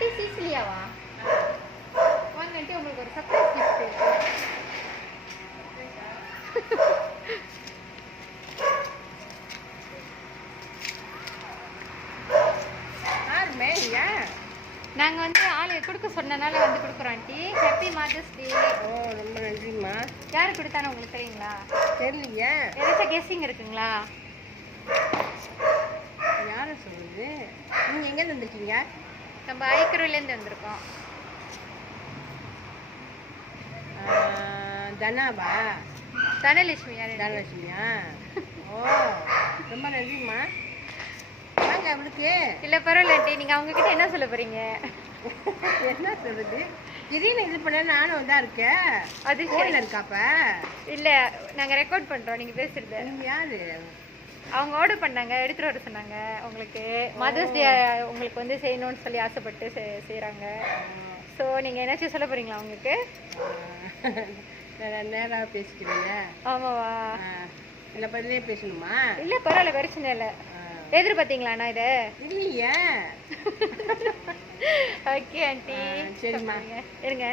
Aunty சீசிலியாவா? வாங்க aunty, உங்களுக்கு ஒரு சர்ப்ரைஸ் கிஃப்ட் இருக்கு. நாங்கள் வந்து ஆளு கொடுக்க சொன்னனால வந்து கொடுக்குறோம் ஆண்டி. Happy mother's day. ஓ, ரொம்ப நன்றிம்மா. யார் கொடுத்தானு உங்களுக்கு தெரியுங்களா? தெரியலைங்க. ஏதாச்சும் கெஸ்ஸிங் இருக்குங்களா? யாரை சொல்லுது? நீங்கள் எங்கேருந்து வந்திருக்கீங்க? நம்ம ஐக்கருவிலேருந்து வந்திருக்கோம். தனாபா? தனலட்சுமி. யார்? தனலட்சுமியா? ஓ, ரொம்ப நன்றிம்மா. வாங்க அவளுக்கு. இல்லை பரவாயில்ல ஆண்டி, நீங்கள் அவங்கக்கிட்ட என்ன சொல்ல போகிறீங்க? என்ன சொல்லுது? திடீர்னு இது பண்ண நானும் தான் இருக்கேன். அது ஃபோனில் இருக்காப்ப? இல்லை, நாங்கள் ரெக்கார்ட் பண்ணுறோம் நீங்கள் பேசுறது. நீங்கள் யார்? அவங்க ஆர்டர் பண்ணாங்க, எடுத்துகிட்டு வர சொன்னாங்க. உங்களுக்கு மதர்ஸ் டே உங்களுக்கு வந்து செய்யணும்னு சொல்லி ஆசைப்பட்டு செய்கிறாங்க. ஸோ நீங்கள் என்னாச்சும் சொல்ல போகிறீங்களா அவங்களுக்கு? நேராக பேசிக்கிறீங்க? ஆமாவா? இல்லை பதிலே பேசணுமா? இல்லை பரவாயில்ல, பிரச்சனை இல்லை. எதிர்பார்த்தீங்களாண்ணா இதை? இல்லையே. ஓகே ஆண்டி, சரிம்மா. இருங்க.